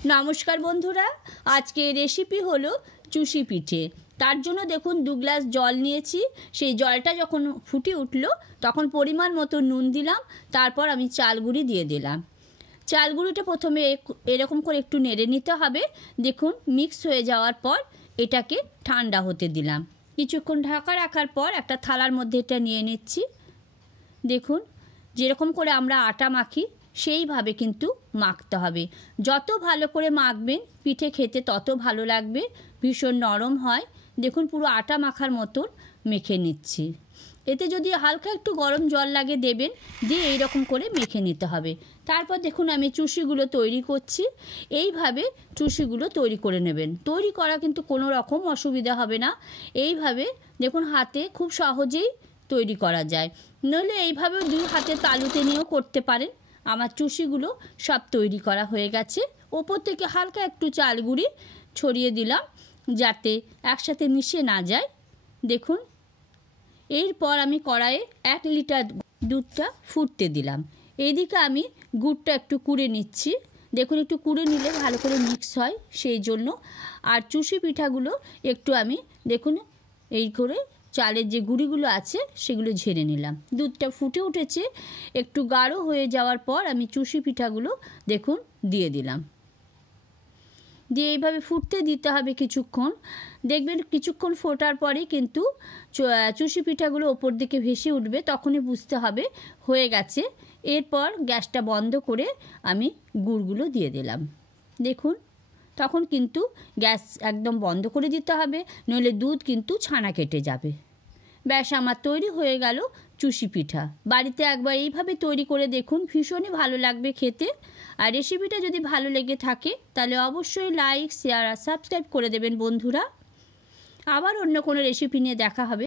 নমস্কার বন্ধুরা, আজকে রেসিপি হলো চুষি পিঠে। তার জন্য দেখুন 2 গ্লাস জল নিয়েছি। সেই জলটা যখন ফুটে উঠল তখন পরিমাণ মতো নুন দিলাম, তারপর আমি চাল গুঁড়ি দিয়ে দিলাম। চাল গুঁড়িটা প্রথমে এরকম করে একটু নেড়ে নিতে হবে। দেখুন মিক্স হয়ে যাওয়ার পর এটাকে ঠান্ডা হতে দিলাম। কিছুক্ষণ ঢাকা রাখার পর একটা থালার মধ্যে এটা নিয়ে নিচ্ছি। দেখুন যেরকম করে আমরা আটা মাখি সেইভাবে কিন্তু মাখতে হবে। যত ভালো করে মাখবেন পিঠে খেতে তত ভালো লাগবে, ভীষণ নরম হয়। দেখুন পুরো আটা মাখার মতন মেখে নিচ্ছি। এতে যদি হালকা একটু গরম জল লাগে দেবেন, দিয়ে এইরকম করে মেখে নিতে হবে। তারপর দেখুন আমি চুষিগুলো তৈরি করছি। এইভাবে চুষিগুলো তৈরি করে নেবেন। তৈরি করা কিন্তু কোনো রকম অসুবিধা হবে না। এইভাবে দেখুন হাতে খুব সহজেই তৈরি করা যায়। নইলে এইভাবে 2 হাতে তালুতে নিয়েও করতে পারেন। আমার চুষিগুলো সব তৈরি করা হয়ে গেছে। ওপর থেকে হালকা একটু চাল গুঁড়ি ছড়িয়ে দিলাম যাতে একসাথে মিশে না যায়। দেখুন এরপর আমি কড়াইয়ে 1 লিটার দুধটা ফুটতে দিলাম। এইদিকে আমি গুড়টা একটু কুড়ে নিচ্ছি। দেখুন একটু কুড়ে নিলে ভালো করে মিক্স হয় সেই জন্য। আর চুষি পিঠাগুলো একটু আমি দেখুন এই করে চালের যে গুঁড়িগুলো আছে সেগুলো ঝেড়ে নিলাম। দুধটা ফুটে উঠেছে, একটু গাঢ় হয়ে যাওয়ার পর আমি চুষি পিঠাগুলো দেখুন দিয়ে দিলাম। দিয়ে এইভাবে ফুটতে দিতে হবে কিছুক্ষণ। দেখবেন কিছুক্ষণ ফোটার পরেই কিন্তু চুষি পিঠাগুলো ওপর দিকে ভেসে উঠবে, তখনই বুঝতে হবে হয়ে গেছে। এরপর গ্যাসটা বন্ধ করে আমি গুড়গুলো দিয়ে দিলাম। দেখুন তখন কিন্তু গ্যাস একদম বন্ধ করে দিতে হবে, নইলে দুধ কিন্তু ছানা কেটে যাবে। ব্যাস আমার তৈরি হয়ে গেল চুষি পিঠা। বাড়িতে একবার এইভাবে তৈরি করে দেখুন, ভীষণই ভালো লাগবে খেতে। আর রেসিপিটা যদি ভালো লেগে থাকে তাহলে অবশ্যই লাইক, শেয়ার আর সাবস্ক্রাইব করে দেবেন বন্ধুরা। আবার অন্য কোনো রেসিপি নিয়ে দেখা হবে।